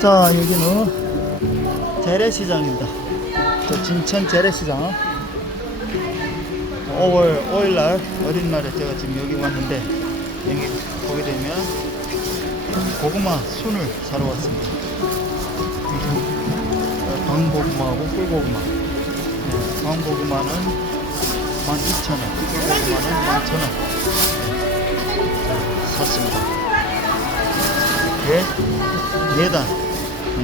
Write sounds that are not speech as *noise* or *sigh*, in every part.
자 여기는 재래시장입니다. 진천 재래시장. 5월 5일날 어린날에 제가 지금 여기 왔는데 여기 보게 되면 고구마 순을 사러 왔습니다. 방고구마하고 꿀고구마. 네, 방고구마는 12,000원 꿀고구마는 11,000원. 샀습니다. 이게 4단 네,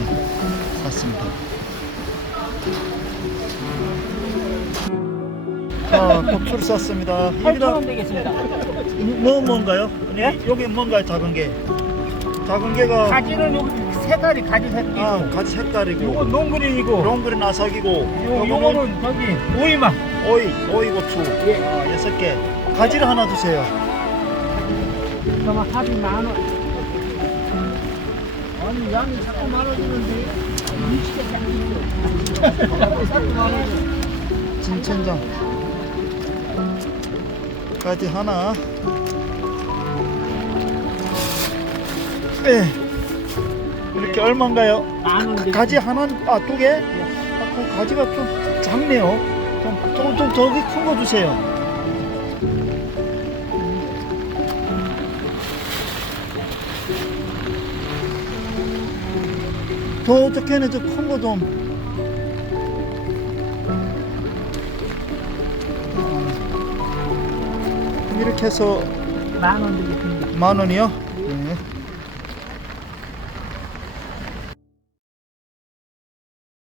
샀습니다. 네. 자, 독수를 샀습니다. 8,000원 되겠습니다. 뭐 뭔가요? 네? 여기 뭔가요, 작은 게? 작은 게가 가지는 여기 색깔이 가지 색깔이고 아, 가지 색깔이고 요거 농그린이고 농그린 아삭이고 요, 요거는 뭐 저기 오이마 오이, 오이 고추 예. 아, 여섯 개 가지를 하나 주세요 그러면 합이 만원 아니 양이 자꾸 많아지는데 자꾸 *laughs* 많아져 진천장. 가지 하나. 예. 이렇게 얼마인가요? 가지 하나, 아, 두 개? 아, 그 가지가 좀 작네요. 좀, 좀, 좀 저기 큰 거 주세요. 더 어떻게는 저큰거 좀. 어, 이렇게 해서 만원 되겠습니다. 만 원이요?